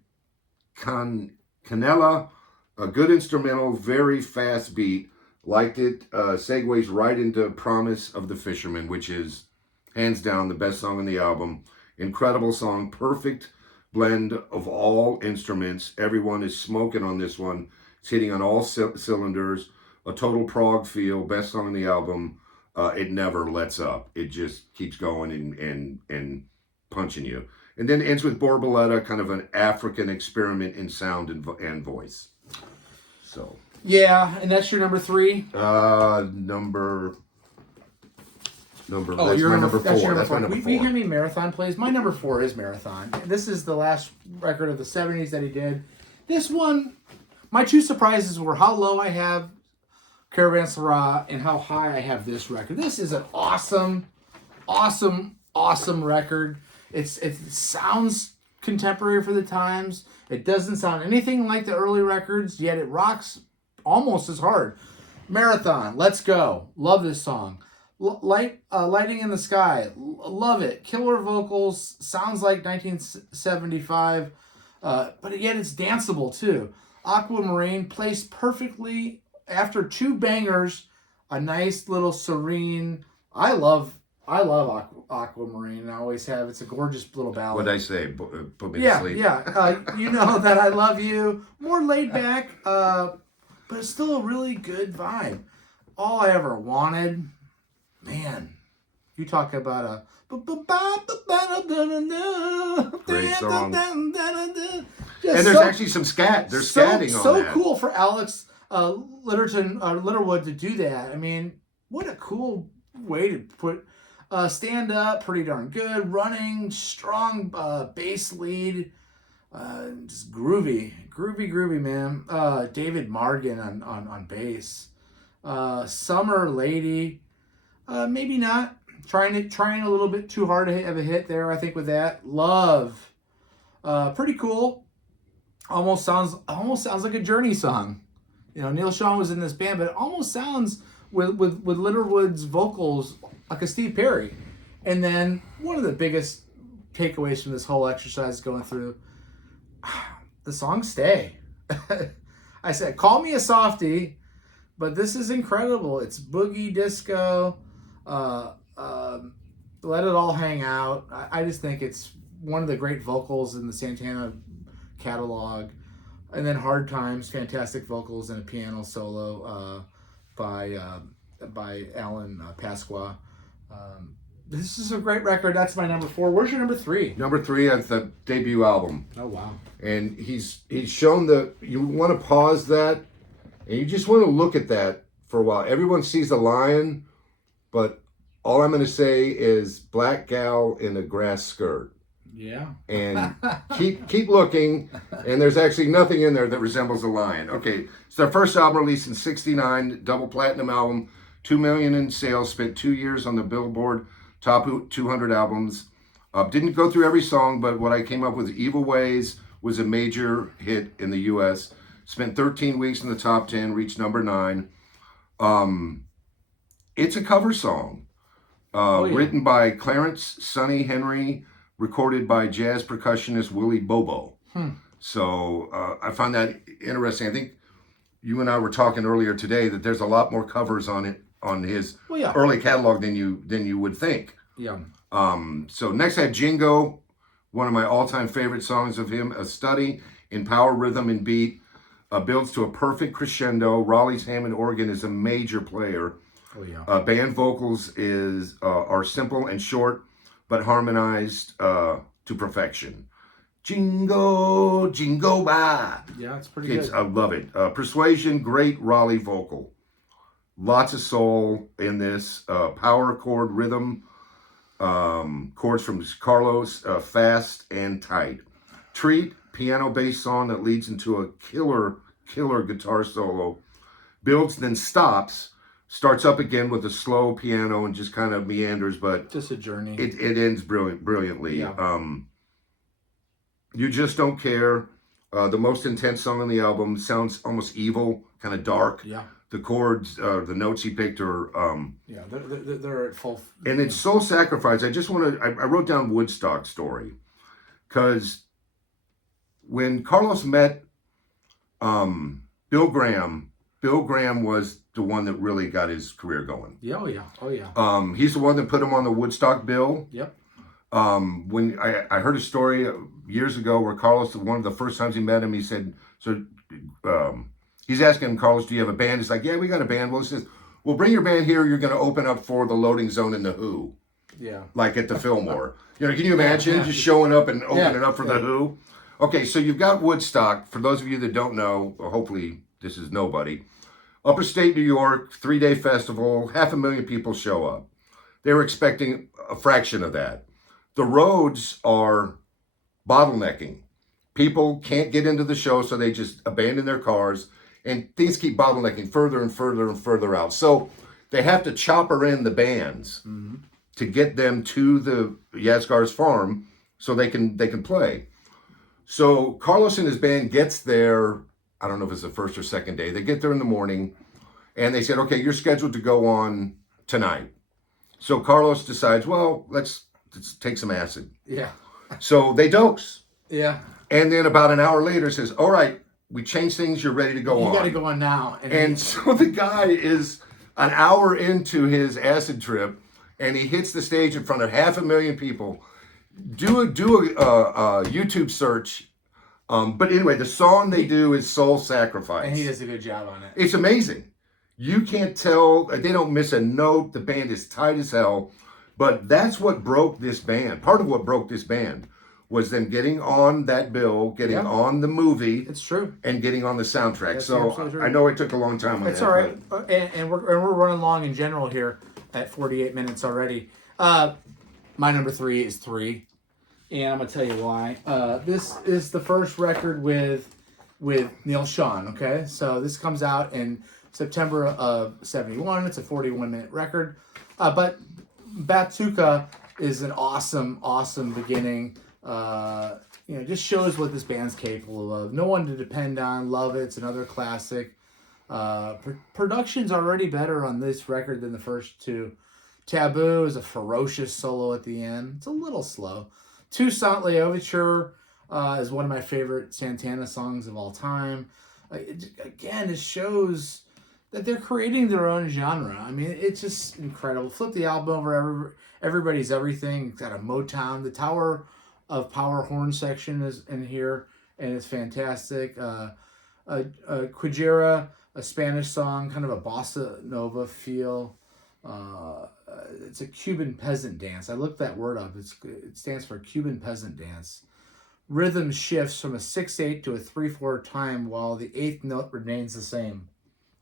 Canela, a good instrumental, very fast beat. Liked it. Segues right into Promise of the Fisherman, which is hands down the best song on the album. Incredible song, perfect blend of all instruments. Everyone is smoking on this one. It's hitting on all cylinders. A total prog feel. Best song on the album. It never lets up. It just keeps going and punching you. And then ends with Borboletta, kind of an African experiment in sound and voice. So. Yeah, and that's your number 3? Number. Oh, that's your my number 4. That's my number 4. We give me Marathon plays. My number 4 is Marathon. This is the last record of the 70s that he did. This one, my 2 surprises were how low I have Caravanserai and how high I have this record. This is an awesome record. It sounds contemporary for the times. It doesn't sound anything like the early records, yet it rocks almost as hard. Marathon, let's go. Love this song. Lighting in the Sky, love it. Killer vocals, sounds like 1975, but yet it's danceable too. Aquamarine plays perfectly after 2 bangers. A nice little serene. I love Aquamarine. I always have. It's a gorgeous little ballad. What'd I say? Put me to sleep. Yeah. You know that I love you. More laid back, but it's still a really good vibe. All I Ever Wanted. Man, you talk about a great song. And Just there's actually some scat. There's scatting on so that. cool for Alex Litterwood to do that. I mean, what a cool way to put stand up. Pretty darn good. Running, strong bass lead. Just groovy, man. David Morgan on bass. Summer Lady. Maybe not. Trying a little bit too hard to have a hit there, I think, with that. Love. Pretty cool. Almost sounds like a Journey song. You know, Neil Sean was in this band, but it almost sounds with Litterwood's vocals like a Steve Perry. And then one of the biggest takeaways from this whole exercise going through, the song Stay. I said, call me a softie, but this is incredible. It's boogie disco. Let It All Hang Out. I just think it's one of the great vocals in the Santana catalog. And then Hard Times, fantastic vocals and a piano solo by Alan Pasqua. This is a great record. That's my number 4. Where's your number 3? Number 3 is the debut album. Oh, wow. And he's shown you want to pause that, and you just want to look at that for a while. Everyone sees a lion, but all I'm going to say is black gal in a grass skirt. Yeah. And keep looking, and there's actually nothing in there that resembles a lion. Okay, it's their first album released in '69, double platinum album, 2 million in sales, spent 2 years on the Billboard Top 200 albums. Didn't go through every song, but what I came up with, Evil Ways, was a major hit in the U.S. Spent 13 weeks in the top 10, reached number 9. It's a cover song, written by Clarence Sonny Henry, recorded by jazz percussionist Willie Bobo. So I found that interesting. I think you and I were talking earlier today that there's a lot more covers on his early catalog than you would think. Yeah. So next I have Jingo, one of my all-time favorite songs of him, a study in power, rhythm, and beat. Builds to a perfect crescendo. Raleigh's Hammond organ is a major player. Oh yeah. Band vocals are simple and short, but harmonized to perfection. Jingo, jingo ba. Yeah, it's pretty good. I love it. Persuasion, great Raleigh vocal. Lots of soul in this. Power chord rhythm. Chords from Carlos, fast and tight. Treat, piano-based song that leads into a killer guitar solo. Builds, then stops. Starts up again with a slow piano and just kind of meanders, but just a journey. It ends brilliantly. Yeah. You Just Don't Care. The most intense song on the album. Sounds almost evil, kind of dark. Yeah. The chords, the notes he picked are... they're at full... And it's Soul Sacrifice. I wrote down Woodstock story. Because when Carlos met Bill Graham was the one that really got his career going. Yeah, oh yeah. He's the one that put him on the Woodstock bill. Yep. When I heard a story years ago where Carlos, one of the first times he met him, he said, he's asking him, Carlos, do you have a band? He's like, yeah, we got a band. Well, he says, well, bring your band here. You're going to open up for the Loading Zone and the Who. Yeah. Like at the Fillmore. Can you imagine just showing up and opening up for the Who? Okay, so you've got Woodstock. For those of you that don't know, hopefully this is nobody. Upper State New York, 3-day festival, 500,000 people show up. They were expecting a fraction of that. The roads are bottlenecking. People can't get into the show, so they just abandon their cars, and things keep bottlenecking further and further and further out. So they have to chopper in the bands to get them to the Yasgar's farm so they can play. So Carlos and his band gets there, I don't know if it's the first or second day. They get there in the morning, and they said, okay, you're scheduled to go on tonight. So Carlos decides, well, let's take some acid. Yeah. So they dose. Yeah. And then about an hour later says, all right, we changed things, you're ready to go on. You got to go on now. And so the guy is an hour into his acid trip, and he hits the stage in front of 500,000 people. Do a YouTube search. But anyway, the song they do is Soul Sacrifice. And he does a good job on it. It's amazing. You can't tell. They don't miss a note. The band is tight as hell. But that's what broke this band. Part of what broke this band was them getting on that bill, getting on the movie. It's true. And getting on the soundtrack. That's So I know it took a long time on it's that. All right. And we're running long in general here at 48 minutes already. My number 3 is 3. And I'm going to tell you why. This is the first record with Neil Schon, okay? So this comes out in September of 71. It's a 41-minute record. But Batuka is an awesome beginning. Just shows what this band's capable of. No One to Depend On, Love It's another classic. Production's already better on this record than the first two. Taboo is a ferocious solo at the end. It's a little slow. Toussaint L'Ouverture is one of my favorite Santana songs of all time. It shows that they're creating their own genre. I mean, it's just incredible. Flip the album over, Everybody's Everything. It's got a Motown. The Tower of Power horn section is in here. and it's fantastic. Quijera, a Spanish song, kind of a bossa nova feel. It's a Cuban peasant dance. I looked that word up. It stands for Cuban peasant dance. Rhythm shifts from a 6/8 to a 3/4 time, while the eighth note remains the same.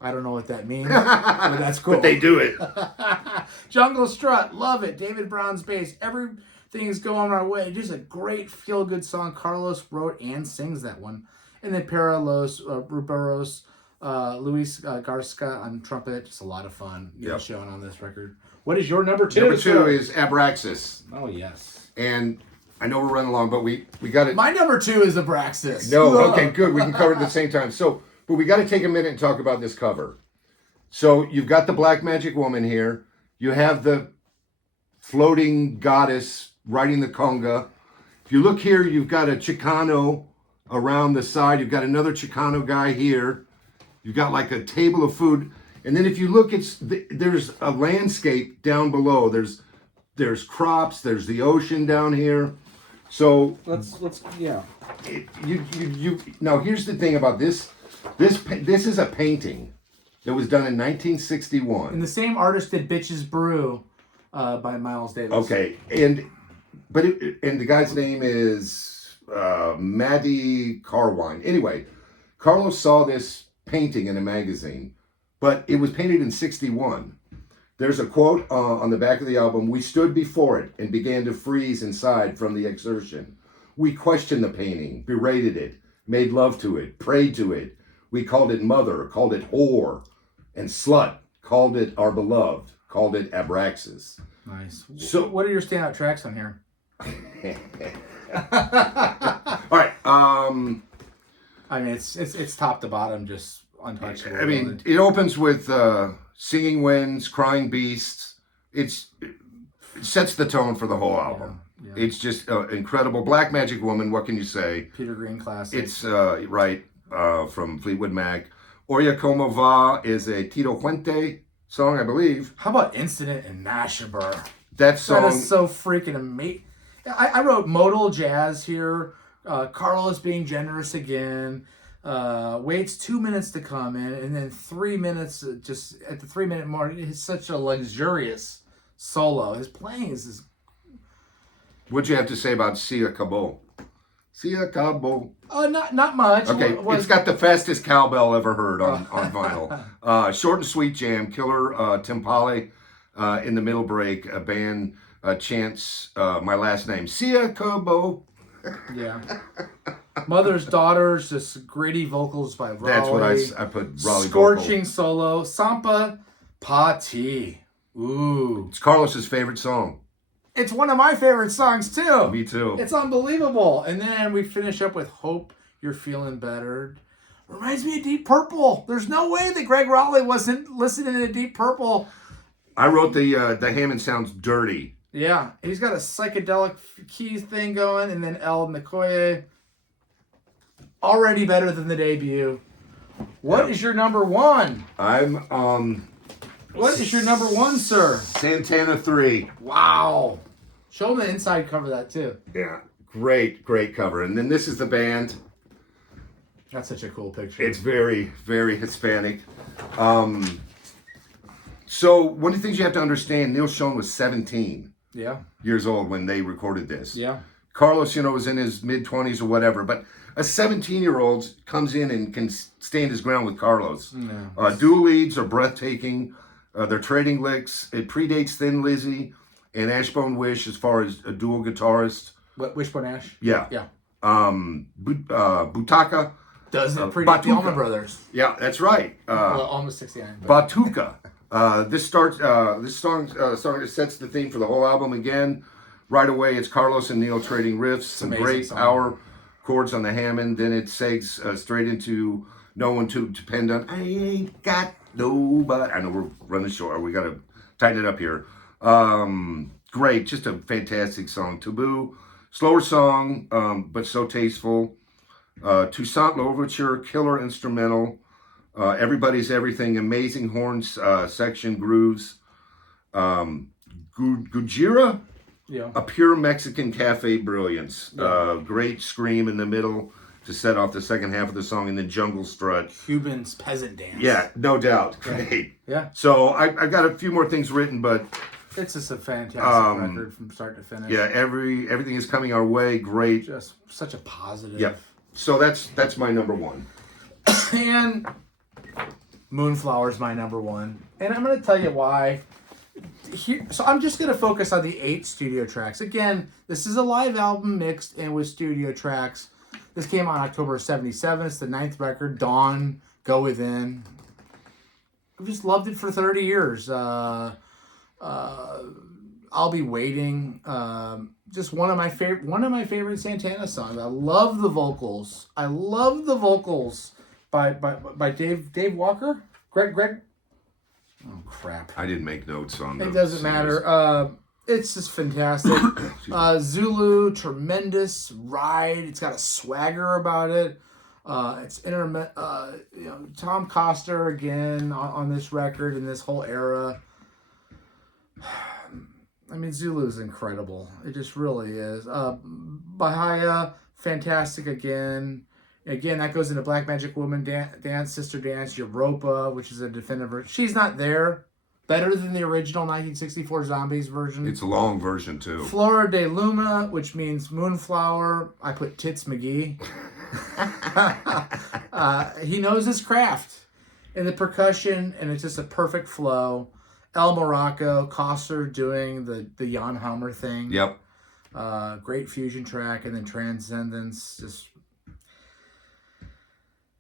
I don't know what that means, but that's cool. But they do it. Jungle Strut, love it. David Brown's bass. Everything is going our way. Just a great feel-good song. Carlos wrote and sings that one. And then Para Los Ruberos, Luis Garska on trumpet. Just a lot of fun showing on this record. What is your number 2? Number 2 is Abraxas. Oh, yes. And I know we're running along, but we got it. My number 2 is Abraxas. No, okay, good. We can cover it at the same time. But we got to take a minute and talk about this cover. So you've got the Black Magic Woman here. You have the floating goddess riding the conga. If you look here, you've got a Chicano around the side. You've got another Chicano guy here. You've got like a table of food. And then if you look, there's a landscape down below. There's crops. There's the ocean down here. So let's now here's the thing about this. This is a painting that was done in 1961. And the same artist did Bitches Brew by Miles Davis. Okay, and the guy's name is Matty Carwine. Anyway, Carlos saw this painting in a magazine, but it was painted in 61. There's a quote on the back of the album: "We stood before it and began to freeze inside from the exertion. We questioned the painting, berated it, made love to it, prayed to it. We called it mother, called it whore, and slut, called it our beloved, called it Abraxas." Nice. So, what are your standout tracks on here? All right. I mean, it's top to bottom, just untouchable. I mean, it opens with Singing Winds, Crying Beasts. It sets the tone for the whole album. Yeah. It's just incredible. Black Magic Woman, what can you say? Peter Green classic. It's from Fleetwood Mac. Oya Como Va is a Tito Puente song, I believe. How about Incident in Nashville? That song is so freaking amazing. I wrote modal jazz here. Carlos being generous again. Waits 2 minutes to come in, and then 3 minutes, just at the 3-minute mark, it's such a luxurious solo. His playing is... What'd you have to say about Sia Cabo? Sia Cabo. Not much. Okay, it's got the fastest cowbell ever heard on vinyl. Short and sweet jam. Killer timpale in the middle break. A band chants my last name, Sia Cabo. Yeah. Mother's Daughters, just gritty vocals by Raleigh. That's what I put. Raleigh Scorching vocal. solo. Sampa Pati. Ooh. It's Carlos's favorite song. It's one of my favorite songs too. Me too. It's unbelievable. And then we finish up with Hope You're Feeling Better. Reminds me of Deep Purple. There's no way that Greg Raleigh wasn't listening to Deep Purple. I wrote the Hammond sounds dirty. Yeah, he's got a psychedelic keys thing going, and then El Nicoye. Already better than the debut. What is your number 1? What is your number 1, sir? Santana III. Wow. Show them the inside cover of that too. Yeah, great cover. And then this is the band. That's such a cool picture. It's very, very Hispanic. So one of the things you have to understand, Neil Schon was 17 years old when they recorded this. Yeah. Carlos, was in his mid-20s or whatever, but a 17-year-old comes in and can stand his ground with Carlos. Yeah. Dual leads are breathtaking. They're trading licks. It predates Thin Lizzy and Ashbone Wish as far as a dual guitarist. What, Wishbone Ash? Yeah. Yeah. Butaka. Doesn't predate the Allman Brothers. Yeah, that's right. Almost 69. But. Batuka. This song sets the theme for the whole album again. Right away, it's Carlos and Neil trading riffs, some great song. power chords on the Hammond. Then it segs straight into No One to Depend On. I ain't got nobody. I know we're running short. We got to tighten it up here. Great, just a fantastic song. Taboo, slower song, but so tasteful. Toussaint Louverture, killer instrumental. Everybody's Everything, amazing horns section grooves. Gujira, a pure Mexican cafe brilliance. Great scream in the middle. to set off the second half of the song, and then Jungle Strut. Cuban's peasant dance. Yeah, no doubt. Great. Yeah. So I've got a few more things written, but It's just a fantastic record from start to finish. yeah, everything is coming our way. Great. Just such a positive. Yep. So that's my number one. And Moonflower's my number one. And I'm going to tell you why. So I'm just going to focus on the 8 studio tracks. Again, this is a live album mixed in with studio tracks. This came out October 77. It's the 9th record, Dawn, Go Within. I've just loved it for 30 years. I'll Be Waiting. Just one of my favorite Santana songs. I love the vocals. By Dave Walker? Greg? Oh, crap. I didn't make notes on It doesn't matter. It's just fantastic. Zulu, tremendous ride. It's got a swagger about it. It's Tom Coster again on this record in this whole era. I mean, Zulu's incredible. It just really is. Bahia, fantastic again. Again, that goes into Black Magic Woman Dance, Sister Dance, Europa, which is a definitive version. She's Not There. Better than the original 1964 Zombies version. It's a long version, too. Flora de Luna, which means Moonflower. I put Tits McGee. He knows his craft. And the percussion, and it's just a perfect flow. El Morocco, Coster doing the Jan Hammer thing. Yep. Great fusion track, and then Transcendence. Just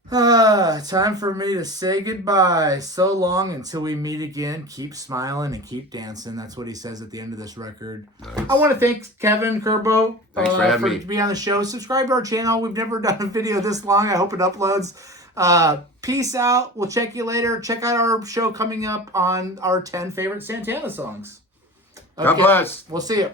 time for me to say goodbye. So long until we meet again. Keep smiling and keep dancing. That's what he says at the end of this record. Nice. I want to thank Kevin Curbow Thanks for having me. to be on the show. Subscribe to our channel. We've never done a video this long. I hope it uploads. Peace out. We'll check you later. Check out our show coming up on our 10 favorite Santana songs. Okay. God bless. We'll see you.